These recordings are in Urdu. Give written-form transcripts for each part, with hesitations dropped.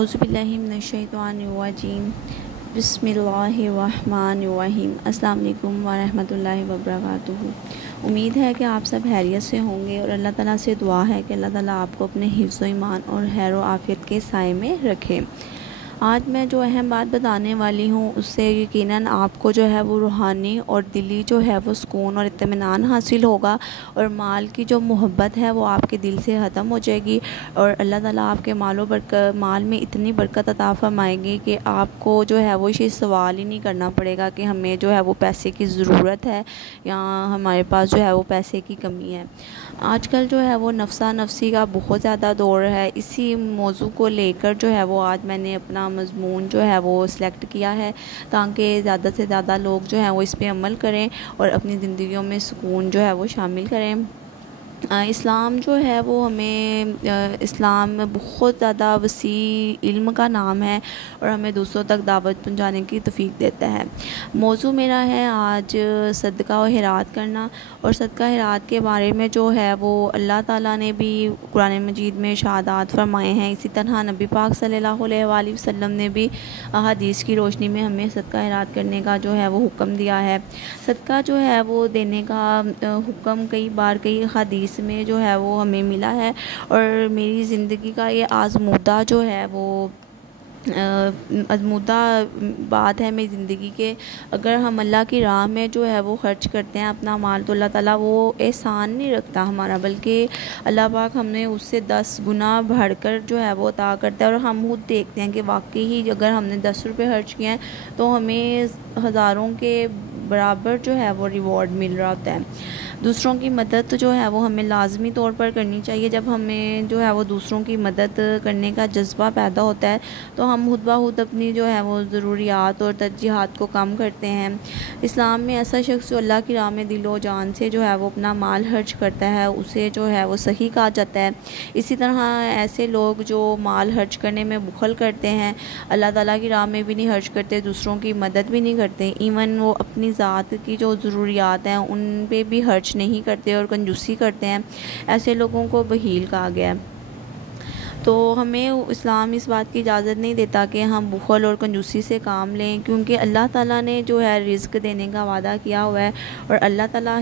اعوذ باللہ من الشیطان الرجیم بسم اللہ الرحمن الرحیم۔ السلام علیکم ورحمۃ اللہ وبرکاتہ۔ امید ہے کہ آپ سب خیریت سے ہوں گے، اور اللہ تعالیٰ سے دعا ہے کہ اللہ تعالیٰ آپ کو اپنے حفظ و ایمان اور خیر و عافیت کے سائے میں رکھے۔ آج میں جو اہم بات بتانے والی ہوں اس سے یقیناً آپ کو جو ہے وہ روحانی اور دلی جو ہے وہ سکون اور اطمینان حاصل ہوگا، اور مال کی جو محبت ہے وہ آپ کے دل سے ختم ہو جائے گی، اور اللہ تعالیٰ آپ کے مال میں اتنی برکت عطا فرمائیں گے کہ آپ کو جو ہے وہ سوال ہی نہیں کرنا پڑے گا کہ ہمیں جو ہے وہ پیسے کی ضرورت ہے یا ہمارے پاس جو ہے وہ پیسے کی کمی ہے۔ آج کل جو ہے وہ نفسا نفسی کا بہت زیادہ دور ہے۔ اسی موضوع کو لے کر جو ہے وہ آج میں نے اپنا مضمون جو ہے وہ سلیکٹ کیا ہے، تاکہ زیادہ سے زیادہ لوگ جو ہیں وہ اس پہ عمل کریں اور اپنی زندگیوں میں سکون جو ہے وہ شامل کریں۔ اسلام جو ہے وہ ہمیں اسلام بہت زیادہ وسیع علم کا نام ہے، اور ہمیں دوسروں تک دعوت پہنچانے کی توفیق دیتا ہے۔ موضوع میرا ہے آج صدقہ و خیرات کرنا، اور صدقہ خیرات کے بارے میں جو ہے وہ اللہ تعالیٰ نے بھی قرآن مجید میں ارشادات فرمائے ہیں۔ اسی طرح نبی پاک صلی اللہ علیہ وآلہ وسلم نے بھی حدیث کی روشنی میں ہمیں صدقہ خیرات کرنے کا جو ہے وہ حکم دیا ہے۔ صدقہ جو ہے وہ دینے کا حکم کئی بار کئی حدیث میں جو ہے وہ ہمیں ملا ہے، اور میری زندگی کا یہ آزمودہ جو ہے وہ آزمودہ بات ہے میری زندگی کے۔ اگر ہم اللہ کی راہ میں جو ہے وہ خرچ کرتے ہیں اپنا مال، تو اللہ تعالیٰ وہ احسان نہیں رکھتا ہمارا، بلکہ اللہ پاک ہم نے اس سے 10 گنا بڑھ کر جو ہے وہ عطا کرتا ہے۔ اور ہم خود دیکھتے ہیں کہ واقعی ہی اگر ہم نے 10 روپے خرچ کیے ہیں تو ہمیں ہزاروں کے برابر جو ہے وہ ریوارڈ مل رہا ہوتا ہے۔ دوسروں کی مدد جو ہے وہ ہمیں لازمی طور پر کرنی چاہیے۔ جب ہمیں جو ہے وہ دوسروں کی مدد کرنے کا جذبہ پیدا ہوتا ہے تو ہم خود بخود اپنی جو ہے وہ ضروریات اور ترجیحات کو کم کرتے ہیں۔ اسلام میں ایسا شخص جو اللہ کی راہ میں دل و جان سے جو ہے وہ اپنا مال خرچ کرتا ہے اسے جو ہے وہ صحیح کہا جاتا ہے۔ اسی طرح ایسے لوگ جو مال خرچ کرنے میں بخل کرتے ہیں، اللہ تعالیٰ کی راہ میں بھی نہیں خرچ کرتے، دوسروں کی مدد بھی نہیں کرتے، ایون وہ اپنی ذات کی جو ضروریات ہیں ان پہ بھی خرچ نہیں کرتے اور کنجوسی کرتے ہیں، ایسے لوگوں کو بخیل کہا گیا ہے۔ تو ہمیں اسلام اس بات کی اجازت نہیں دیتا کہ ہم بخل اور کنجوسی سے کام لیں، کیونکہ اللہ تعالیٰ نے جو ہے رزق دینے کا وعدہ کیا ہوا ہے، اور اللہ تعالیٰ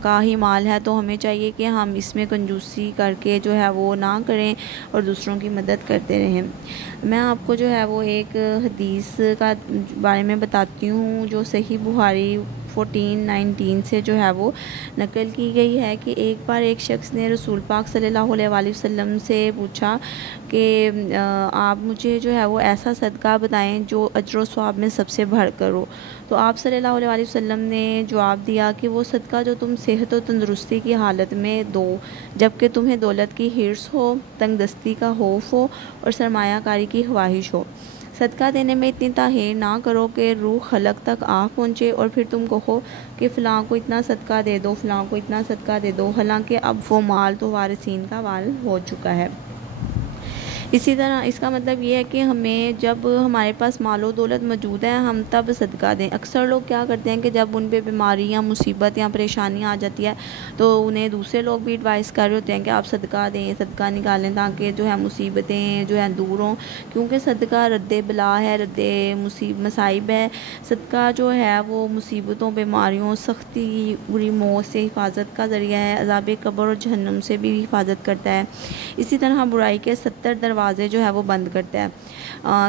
کا ہی مال ہے، تو ہمیں چاہیے کہ ہم اس میں کنجوسی کر کے جو ہے وہ نہ کریں اور دوسروں کی مدد کرتے رہیں۔ میں آپ کو جو ہے وہ ایک حدیث کا بارے میں بتاتی ہوں جو صحیح بخاری 14:19 سے جو ہے وہ نقل کی گئی ہے کہ ایک بار ایک شخص نے رسول پاک صلی اللہ علیہ وآلہ وسلم سے پوچھا کہ آپ مجھے جو ہے وہ ایسا صدقہ بتائیں جو اجر و ثواب میں سب سے بڑھ کر ہو۔ تو آپ صلی اللہ علیہ وآلہ وسلم نے جواب دیا کہ وہ صدقہ جو تم صحت و تندرستی کی حالت میں دو، جبکہ تمہیں دولت کی حرص ہو، تنگ دستی کا خوف ہو اور سرمایہ کاری کی خواہش ہو۔ صدقہ دینے میں اتنی تاخیر نہ کرو کہ روح خلق تک آ پہنچے اور پھر تم کہو کہ فلاں کو اتنا صدقہ دے دو، فلاں کو اتنا صدقہ دے دو، حالانکہ اب وہ مال تو وارثین کا مال ہو چکا ہے۔ اسی طرح اس کا مطلب یہ ہے کہ ہمیں جب ہمارے پاس مال و دولت موجود ہے ہم تب صدقہ دیں۔ اکثر لوگ کیا کرتے ہیں کہ جب ان پہ بیماری یا مصیبت یا پریشانی آ جاتی ہے تو انہیں دوسرے لوگ بھی ایڈوائز کر رہے ہوتے ہیں کہ آپ صدقہ دیں، صدقہ نکالیں تاکہ جو ہے مصیبتیں جو ہے دور ہوں، کیونکہ صدقہ رد بلا ہے، رد مصائب ہے۔ صدقہ جو ہے وہ مصیبتوں، بیماریوں، سختی، بری موت سے حفاظت کا ذریعہ ہے، عذاب قبر اور جہنم سے بھی حفاظت کرتا ہے۔ اسی طرح برائی کے 70 دروازے جو ہے وہ بند کرتا ہے۔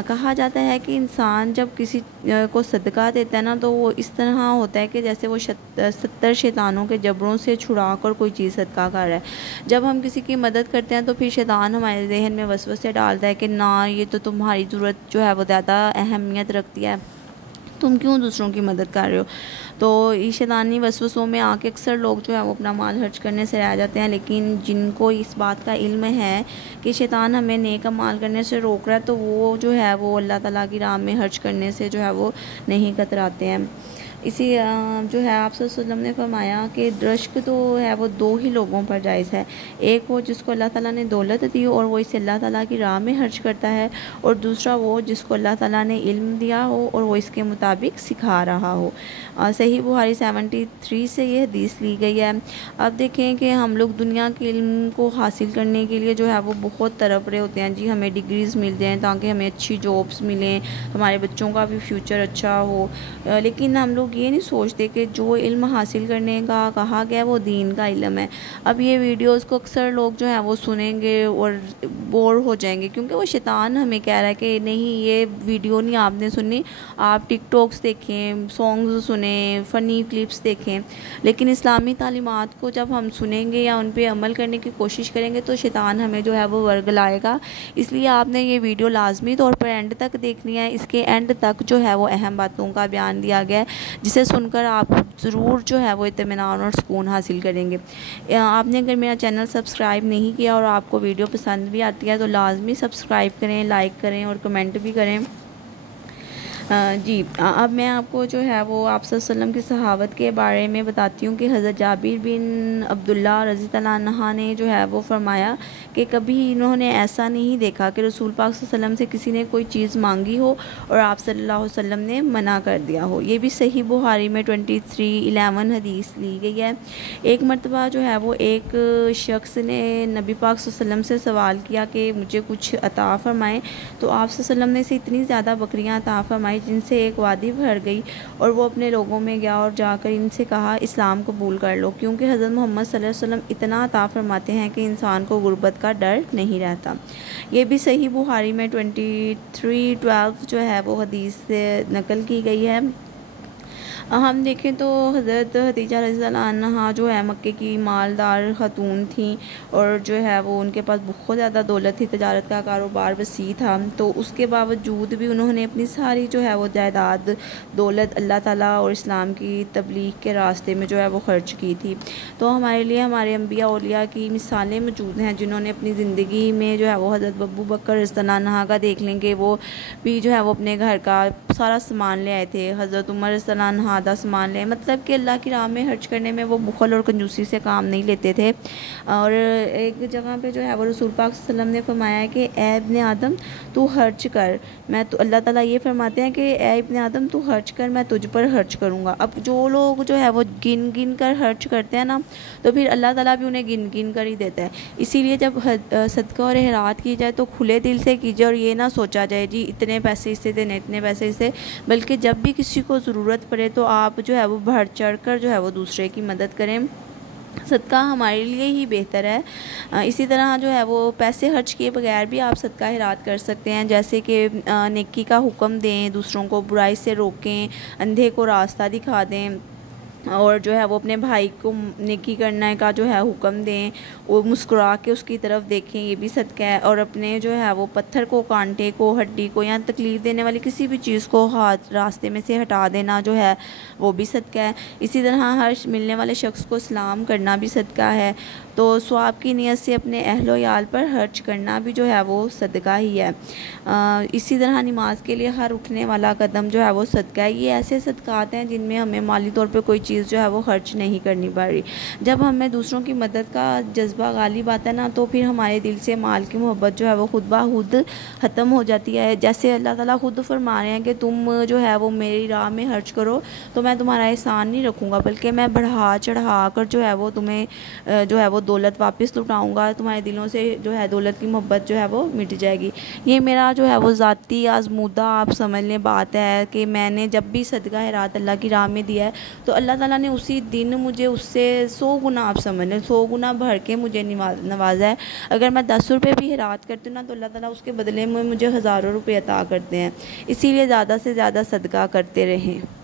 کہا جاتا ہے کہ انسان جب کسی کو صدقہ دیتا ہے نا تو وہ اس طرح ہوتا ہے کہ جیسے وہ 70 شیطانوں کے جبروں سے چھڑا کر کوئی چیز صدقہ کر رہا ہے۔ جب ہم کسی کی مدد کرتے ہیں تو پھر شیطان ہمارے ذہن میں وسوسے ڈالتا ہے کہ نہ، یہ تو تمہاری ضرورت جو ہے وہ زیادہ اہمیت رکھتی ہے، تم کیوں دوسروں کی مدد کر رہے ہو؟ تو یہ شیطانی وسوسوں میں آ کے اکثر لوگ جو ہے وہ اپنا مال خرچ کرنے سے رہ جاتے ہیں، لیکن جن کو اس بات کا علم ہے کہ شیطان ہمیں نیک مال کرنے سے روک رہا ہے تو وہ جو ہے وہ اللہ تعالیٰ کی راہ میں خرچ کرنے سے جو ہے وہ نہیں کتراتے ہیں۔ اسی جو ہے آپ صلی اللہ علیہ وسلم نے فرمایا کہ رشک تو ہے وہ دو ہی لوگوں پر جائز ہے، ایک وہ جس کو اللہ تعالیٰ نے دولت دی اور وہ اسے اللہ تعالیٰ کی راہ میں خرچ کرتا ہے، اور دوسرا وہ جس کو اللہ تعالیٰ نے علم دیا ہو اور وہ اس کے مطابق سکھا رہا ہو۔ صحیح بخاری 73 سے یہ حدیث لی گئی ہے۔ اب دیکھیں کہ ہم لوگ دنیا کے علم کو حاصل کرنے کے لیے جو ہے وہ بہت تڑپ رہے ہوتے ہیں، جی ہمیں ڈگریز مل جائیں تاکہ ہمیں اچھی جابس ملیں، ہمارے بچوں کا بھی فیوچر اچھا ہو، لیکن ہم لوگ یہ نہیں سوچتے کہ جو علم حاصل کرنے کا کہا گیا وہ دین کا علم ہے۔ اب یہ ویڈیوز کو اکثر لوگ جو ہیں وہ سنیں گے اور بور ہو جائیں گے، کیونکہ وہ شیطان ہمیں کہہ رہا ہے کہ نہیں یہ ویڈیو نہیں آپ نے سنی، آپ ٹک ٹاکس دیکھیں، سانگز سنیں، فنی کلپس دیکھیں، لیکن اسلامی تعلیمات کو جب ہم سنیں گے یا ان پہ عمل کرنے کی کوشش کریں گے تو شیطان ہمیں جو ہے وہ ورگلائے گا۔ اس لیے آپ نے یہ ویڈیو لازمی طور پر اینڈ تک دیکھنی ہے، اس کے اینڈ تک جو ہے وہ اہم باتوں کا بیان دیا گیا ہے جسے سن کر آپ ضرور جو ہے وہ اطمینان اور سکون حاصل کریں گے۔ آپ نے اگر میرا چینل سبسکرائب نہیں کیا اور آپ کو ویڈیو پسند بھی آتی ہے تو لازمی سبسکرائب کریں، لائک کریں اور کمنٹ بھی کریں۔ جی اب میں آپ کو جو ہے وہ آپ صلی اللہ علیہ وسلم کی صحابت کے بارے میں بتاتی ہوں کہ حضرت جابر بن عبداللہ رضی اللہ عنہ نے جو ہے وہ فرمایا کہ کبھی انہوں نے ایسا نہیں دیکھا کہ رسول پاک صلی اللہ علیہ وسلم سے کسی نے کوئی چیز مانگی ہو اور آپ صلی اللہ علیہ وسلم نے منع کر دیا ہو۔ یہ بھی صحیح بخاری میں 23:11 حدیث لی گئی ہے۔ ایک مرتبہ جو ہے وہ ایک شخص نے نبی پاک صلی اللہ علیہ وسلم سے سوال کیا کہ مجھے کچھ عطا فرمائیں، تو آپ صلی اللہ علیہ وسلم نے اسے اتنی زیادہ بکریاں عطا فرمائی جن سے ایک وادی بھر گئی، اور وہ اپنے لوگوں میں گیا اور جا کر ان سے کہا اسلام قبول کر لو، کیونکہ حضرت محمد صلی اللہ علیہ وسلم اتنا عطا فرماتے ہیں کہ انسان کو غربت کا ڈر نہیں رہتا۔ یہ بھی صحیح بخاری میں 23:12 جو ہے وہ حدیث سے نقل کی گئی ہے۔ ہم دیکھیں تو حضرت خدیجہ رضی اللہ عنہا جو ہے مکے کی مالدار خاتون تھیں اور جو ہے وہ ان کے پاس بہت زیادہ دولت تھی، تجارت کا کاروبار وسیع تھا، تو اس کے باوجود بھی انہوں نے اپنی ساری جو ہے وہ جائیداد دولت اللہ تعالیٰ اور اسلام کی تبلیغ کے راستے میں جو ہے وہ خرچ کی تھی۔ تو ہمارے لیے ہمارے انبیاء اولیاء کی مثالیں موجود ہیں جنہوں نے اپنی زندگی میں جو ہے وہ حضرت ابو بکر رضی اللہ عنہ کا دیکھ لیں کہ وہ بھی جو ہے وہ اپنے گھر کا سارا سامان لے آئے تھے، حضرت عمر رضی اللہ عنہ آدھا سامان لے، مطلب کہ اللہ کی راہ میں خرچ کرنے میں وہ بخل اور کنجوسی سے کام نہیں لیتے تھے۔ اور ایک جگہ پہ جو ہے وہ رسول پاک صلی اللہ علیہ وسلم نے فرمایا ہے کہ اے ابن آدم تو خرچ کر، میں تو اللہ تعالیٰ یہ فرماتے ہیں کہ اے ابن آدم تو خرچ کر، میں تجھ پر خرچ کروں گا۔ اب جو لوگ جو ہے وہ گن گن کر خرچ کرتے ہیں نا تو پھر اللہ تعالیٰ بھی انہیں گن گن کر ہی دیتا ہے۔ اسی لیے جب صدقہ اور خیرات کی جائے تو کھلے دل سے کیجیے اور یہ نہ سوچا جائے جی اتنے پیسے اس سے دینے، اتنے پیسے اس سے، بلکہ جب بھی کسی کو ضرورت پڑے تو آپ جو ہے وہ بڑھ چڑھ کر جو ہے وہ دوسرے کی مدد کریں۔ صدقہ ہمارے لیے ہی بہتر ہے۔ اسی طرح جو ہے وہ پیسے خرچ کیے بغیر بھی آپ صدقہ خیرات کر سکتے ہیں، جیسے کہ نیکی کا حکم دیں، دوسروں کو برائی سے روکیں، اندھے کو راستہ دکھا دیں، اور جو ہے وہ اپنے بھائی کو نیکی کرنے کا جو ہے حکم دیں، وہ مسکرا کے اس کی طرف دیکھیں، یہ بھی صدقہ ہے۔ اور اپنے جو ہے وہ پتھر کو، کانٹے کو، ہڈی کو یا تکلیف دینے والی کسی بھی چیز کو ہاتھ راستے میں سے ہٹا دینا جو ہے وہ بھی صدقہ ہے۔ اسی طرح ہر ملنے والے شخص کو سلام کرنا بھی صدقہ ہے۔ تو ثواب کی نیت سے اپنے اہل و عیال پر خرچ کرنا بھی جو ہے وہ صدقہ ہی ہے۔ اسی طرح نماز کے لیے ہر اٹھنے والا قدم جو ہے وہ صدقہ ہے۔ یہ ایسے صدقات ہیں جن میں ہمیں مالی طور پہ کوئی چیز جو ہے وہ خرچ نہیں کرنی پڑ رہی۔ جب ہمیں دوسروں کی مدد کا جذبہ غالب آتا ہے نا تو پھر ہمارے دل سے مال کی محبت جو ہے وہ خود بخود ختم ہو جاتی ہے۔ جیسے اللہ تعالیٰ خود فرما رہے ہیں کہ تم جو ہے وہ میری راہ میں خرچ کرو تو میں تمہارا احسان نہیں رکھوں گا، بلکہ میں بڑھا چڑھا کر جو ہے وہ تمہیں جو ہے وہ دولت واپس لوٹاؤں گا، تمہارے دلوں سے جو ہے دولت کی محبت جو ہے وہ مٹ جائے گی۔ یہ میرا جو ہے وہ ذاتی آزمودہ آپ سمجھ لیں بات ہے کہ میں نے جب بھی صدقہ خیرات اللہ کی راہ میں دیا ہے تو اللہ تعالیٰ نے اسی دن مجھے اس سے 100 گنا آپ سمجھ لیں 100 گنا بڑھ کے مجھے نوازا ہے۔ اگر میں 10 روپے بھی خیرات کرتی ہوں نا تو اللہ تعالیٰ اس کے بدلے میں مجھے ہزاروں روپے عطا کرتے ہیں۔ اسی لیے زیادہ سے زیادہ صدقہ کرتے رہیں۔